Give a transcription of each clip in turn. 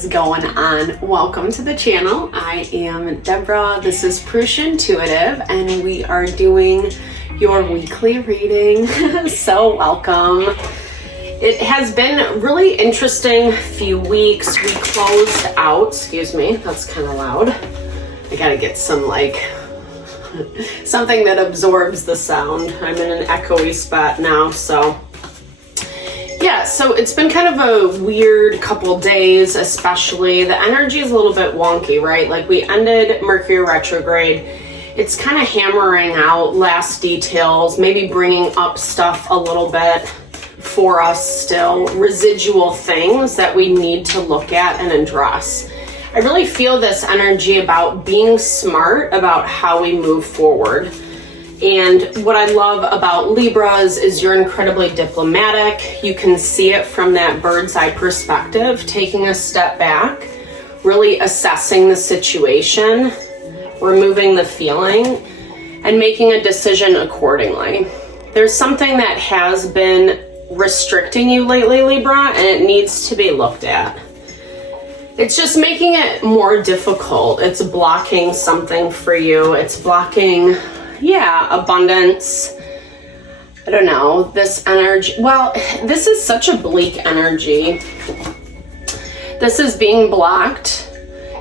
is going on? Welcome to the channel. I am Deborah. This is Purusha Intuitive, and we are doing your weekly reading. So welcome. It has been a really interesting few weeks. We closed out, excuse me, that's kind of loud. I gotta get some something that absorbs the sound. I'm in an echoey spot now, so yeah, so it's been kind of a weird couple days, especially. The energy is a little bit wonky, right? Like we ended Mercury retrograde. It's kind of hammering out last details, maybe bringing up stuff a little bit for us still, residual things that we need to look at and address. I really feel this energy about being smart about how we move forward. And what I love about Libras is you're incredibly diplomatic. You can see it from that bird's eye perspective, taking a step back, really assessing the situation, removing the feeling, and making a decision accordingly. There's something that has been restricting you lately, Libra, and it needs to be looked at. It's just making it more difficult. It's blocking something for you. It's blocking, abundance. I don't know, this energy. Well, this is such a bleak energy. This is being blocked,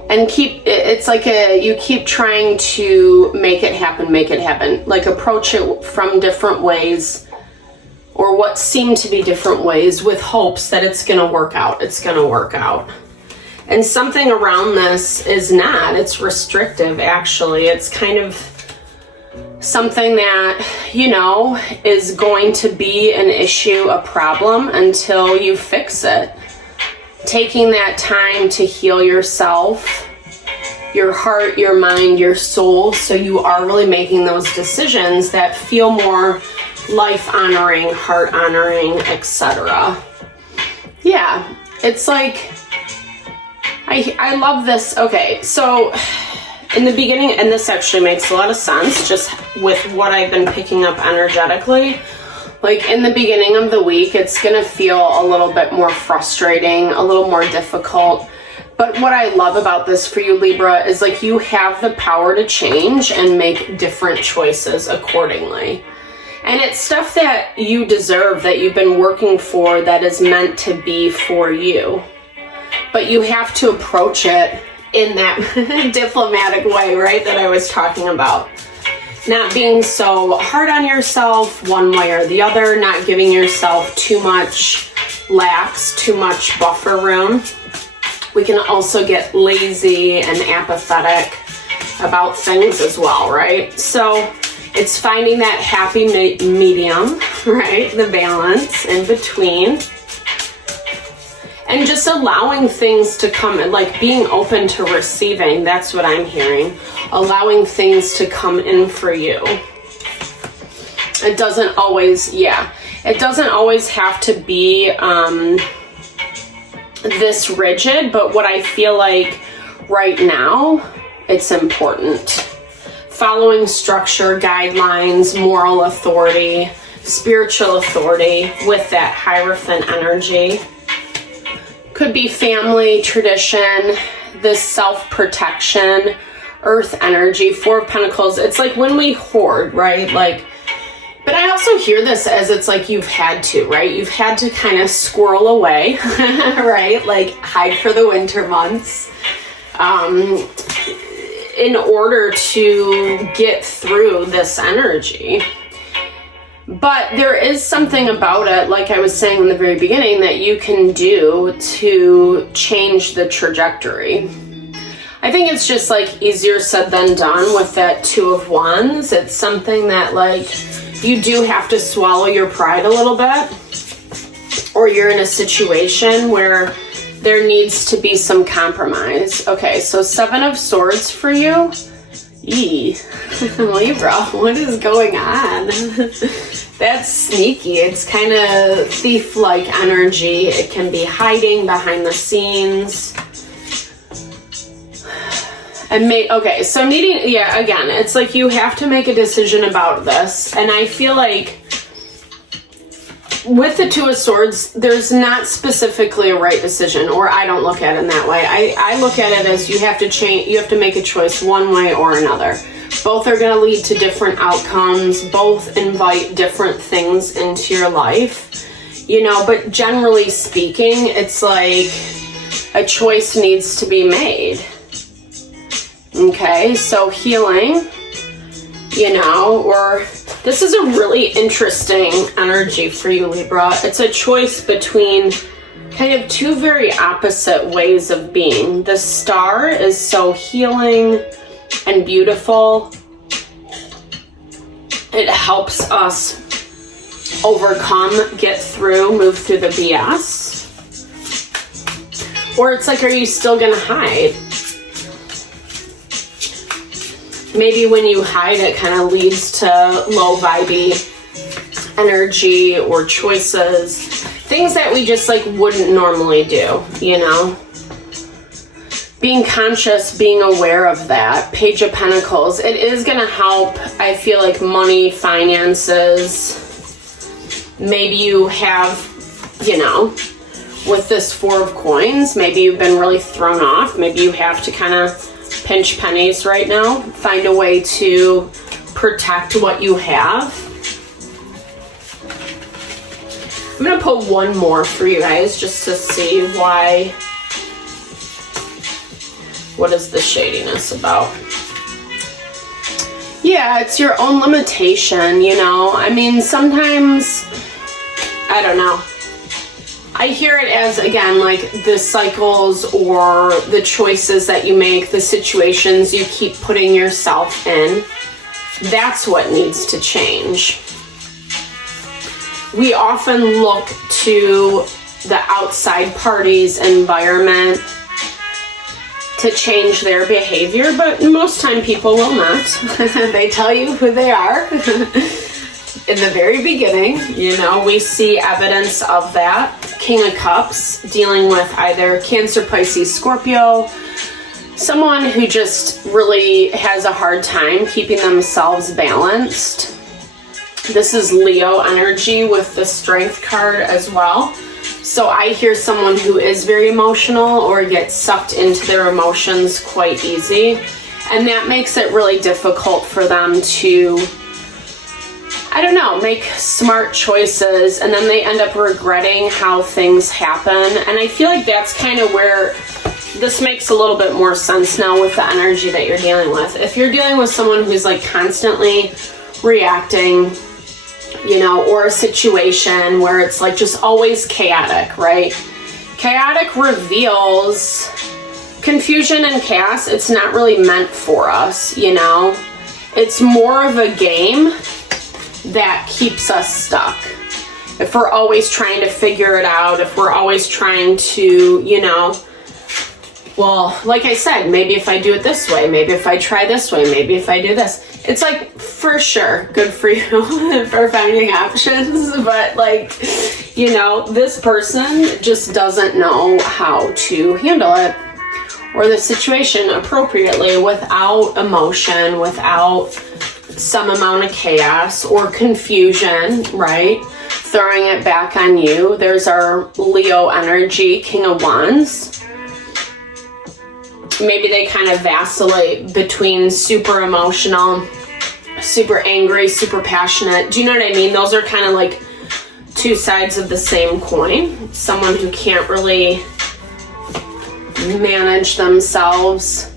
and it's like you keep trying to make it happen, like approach it from different ways, or what seem to be different ways, with hopes that it's going to work out. And something around this is not. It's restrictive, actually. It's kind of something that, is going to be an issue, a problem, until you fix it. Taking that time to heal yourself, your heart, your mind, your soul, so you are really making those decisions that feel more life-honoring, heart-honoring, etc. Yeah, it's like, I love this. Okay, so in the beginning, and this actually makes a lot of sense just with what I've been picking up energetically, like in the beginning of the week, it's gonna feel a little bit more frustrating, a little more difficult. But what I love about this for you, Libra, is like you have the power to change and make different choices accordingly. And it's stuff that you deserve, that you've been working for, that is meant to be for you. But you have to approach it in that diplomatic way, right, that I was talking about. Not being so hard on yourself one way or the other, not giving yourself too much lax, too much buffer room. We can also get lazy and apathetic about things as well, right? So it's finding that happy medium, right? The balance in between. And just allowing things to come, like being open to receiving. That's what I'm hearing. Allowing things to come in for you. It doesn't always, it doesn't always have to be this rigid, but what I feel like right now, it's important. Following structure, guidelines, moral authority, spiritual authority with that Hierophant energy. Could be family, tradition, this self-protection, earth energy, Four of Pentacles. It's like when we hoard, right? Like, but I also hear this as it's like you've had to, right? You've had to kind of squirrel away, right? Like hide for the winter months in order to get through this energy. But there is something about it, like I was saying in the very beginning, that you can do to change the trajectory. I think it's just like easier said than done with that Two of Wands. It's something that like you do have to swallow your pride a little bit, or you're in a situation where there needs to be some compromise. Okay, so Seven of Swords for you. Libra, what is going on? That's sneaky. It's kind of thief-like energy. It can be hiding behind the scenes. And okay, so needing, again, it's like you have to make a decision about this. And I feel like with the Two of Swords, there's not specifically a right decision, or I don't look at it in that way. I look at it as you have to change, you have to make a choice one way or another. Both are going to lead to different outcomes. Both invite different things into your life, you know, but generally speaking, it's like a choice needs to be made. Okay, so healing, you know, or this is a really interesting energy for you, Libra. It's a choice between kind of two very opposite ways of being. The Star is so healing and beautiful. It helps us overcome, get through, move through the BS. Or it's like, are you still gonna hide? Maybe when you hide, it kind of leads to low vibey energy or choices, things that we just like wouldn't normally do, you know? Being conscious, being aware of that. Page of Pentacles, it is going to help, I feel like, money, finances. Maybe you have, you know, with this Four of Coins, maybe you've been really thrown off. Maybe you have to kind of pinch pennies right now. Find a way to protect what you have. I'm going to put one more for you guys just to see why. What is the shadiness about? Yeah, it's your own limitation, you know. I mean, sometimes, I don't know. I hear it as, again, like the cycles or the choices that you make, the situations you keep putting yourself in. That's what needs to change. We often look to the outside party's environment to change their behavior, but most time people will not. They tell you who they are. In the very beginning, you know, we see evidence of that. King of Cups, dealing with either Cancer, Pisces, Scorpio, someone who just really has a hard time keeping themselves balanced. This is Leo energy with the Strength card as well. So I hear someone who is very emotional or gets sucked into their emotions quite easy. And that makes it really difficult for them to, I don't know, make smart choices, and then they end up regretting how things happen. And I feel like that's kind of where this makes a little bit more sense now with the energy that you're dealing with. If you're dealing with someone who's like constantly reacting, you know, or a situation where it's like just always chaotic, right? Chaotic reveals confusion and chaos. It's not really meant for us, you know? It's more of a game that keeps us stuck. If we're always trying to figure it out, if we're always trying to, you know, well, like I said, maybe if I do it this way, maybe if I try this way, maybe if I do this. It's like, for sure, good for you for finding options, but like, you know, this person just doesn't know how to handle it or the situation appropriately without emotion, without some amount of chaos or confusion, right? Throwing it back on you. There's our Leo energy, King of Wands. Maybe they kind of vacillate between super emotional, super angry, super passionate. Do you know what I mean? Those are kind of like two sides of the same coin. Someone who can't really manage themselves.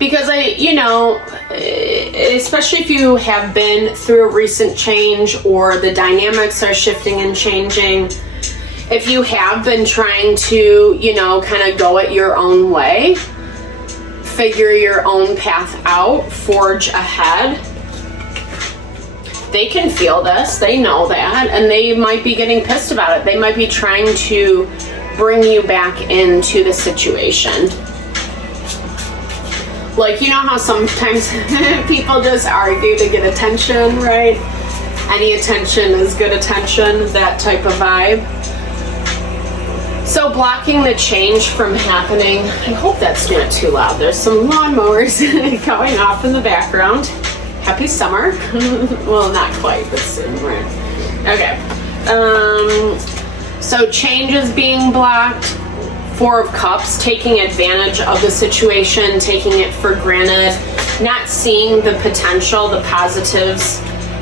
Because you know, especially if you have been through a recent change or the dynamics are shifting and changing, if you have been trying to, you know, kind of go it your own way, figure your own path out, forge ahead, they can feel this, they know that, and they might be getting pissed about it. They might be trying to bring you back into the situation. Like, you know how sometimes people just argue to get attention, right? Any attention is good attention, that type of vibe. So blocking the change from happening, I hope that's not too loud. There's some lawnmowers going off in the background. Happy summer. Well, not quite, but soon, right? Okay. So change is being blocked. 4 of Cups, taking advantage of the situation, taking it for granted, not seeing the potential, the positives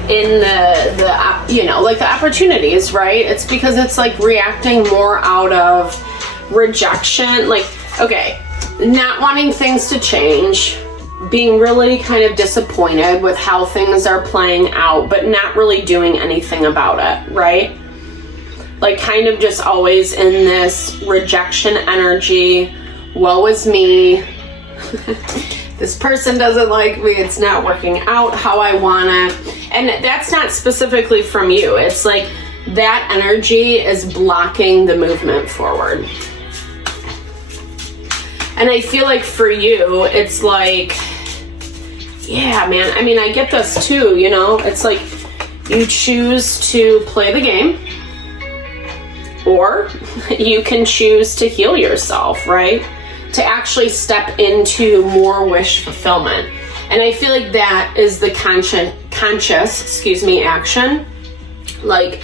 in the you know, like the opportunities, right? It's because it's like reacting more out of rejection, like, okay, not wanting things to change, being really kind of disappointed with how things are playing out, but not really doing anything about it, right? Like kind of just always in this rejection energy, woe is me, this person doesn't like me, it's not working out how I want it. And that's not specifically from you. It's like that energy is blocking the movement forward. And I feel like for you, it's like, yeah, man, I mean, I get this too, you know, it's like you choose to play the game, or you can choose to heal yourself, right? To actually step into more wish fulfillment. And I feel like that is the conscious action. Like,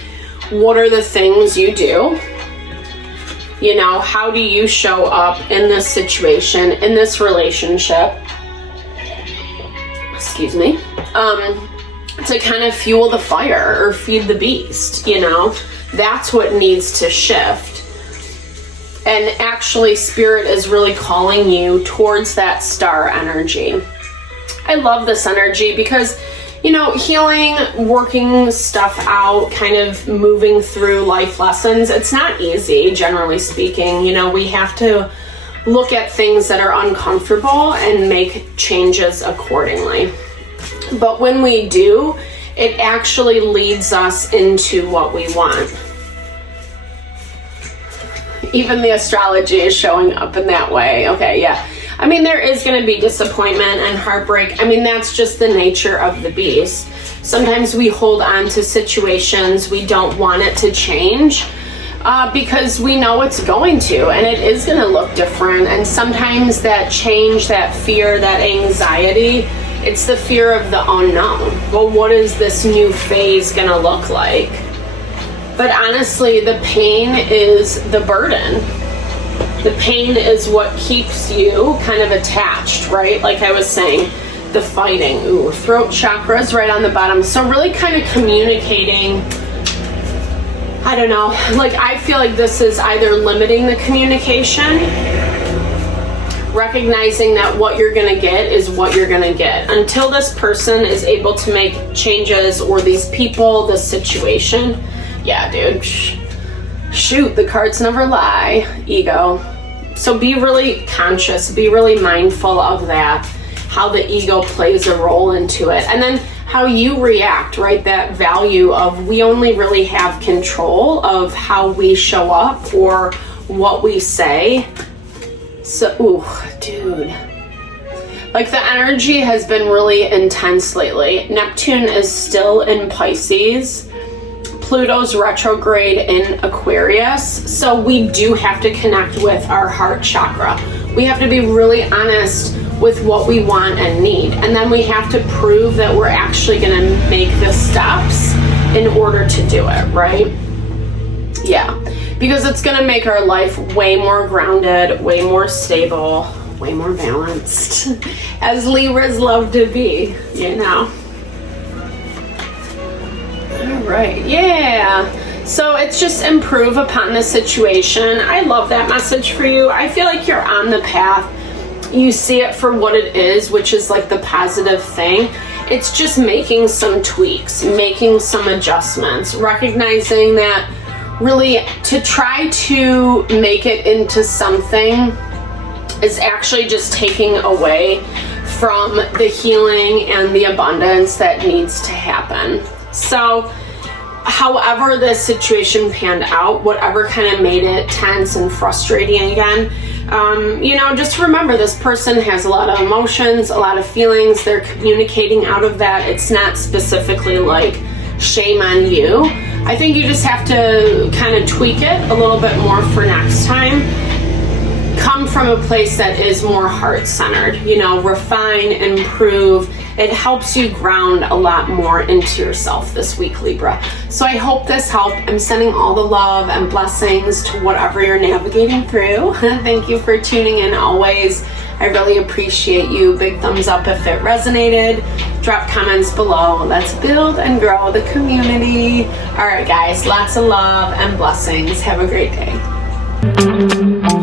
what are the things you do? You know, how do you show up in this situation, in this relationship? To kind of fuel the fire or feed the beast, you know? That's what needs to shift. And actually, Spirit is really calling you towards that star energy. I love this energy because, you know, healing, working stuff out, kind of moving through life lessons, it's not easy, generally speaking. You know, we have to look at things that are uncomfortable and make changes accordingly. But when we do, it actually leads us into what we want. Even the astrology is showing up in that way. Okay, yeah. I mean, there is going to be disappointment and heartbreak. I mean, that's just the nature of the beast. Sometimes we hold on to situations we don't want it to change because we know it's going to, and it is going to look different. And sometimes that change, that fear, that anxiety, it's the fear of the unknown. Well, what is this new phase going to look like? But honestly, the pain is the burden. The pain is what keeps you kind of attached, right? Like I was saying, the fighting. Ooh, throat chakra is right on the bottom. So really kind of communicating, I don't know, like I feel like this is either limiting the communication, recognizing that what you're going to get is what you're going to get. Until this person is able to make changes, or these people, this situation, yeah, dude, shoot, the cards never lie, ego. So be really conscious, be really mindful of that, how the ego plays a role into it. And then how you react, right? That value of we only really have control of how we show up or what we say. So, ooh, dude. Like the energy has been really intense lately. Neptune is still in Pisces. Pluto's retrograde in Aquarius. So we do have to connect with our heart chakra. We have to be really honest with what we want and need. And then we have to prove that we're actually going to make the steps in order to do it, right? Yeah. Because it's going to make our life way more grounded, way more stable, way more balanced, as Libras love to be, you know. All right, yeah. So it's just improve upon the situation. I love that message for you. I feel like you're on the path. You see it for what it is, which is like the positive thing. It's just making some tweaks, making some adjustments, recognizing that really to try to make it into something is actually just taking away from the healing and the abundance that needs to happen. So however this situation panned out, whatever kind of made it tense and frustrating again, you know, just remember this person has a lot of emotions, a lot of feelings. They're communicating out of that. It's not specifically like shame on you. I think you just have to kind of tweak it a little bit more for next time. Come from from a place that is more heart-centered, you know, refine, improve. It helps you ground a lot more into yourself this week, Libra. So I hope this helped. I'm sending all the love and blessings to whatever you're navigating through. Thank you for tuning in always. I really appreciate you. Big thumbs up if it resonated. Drop comments below. Let's build and grow the community. All right, guys, lots of love and blessings. Have a great day.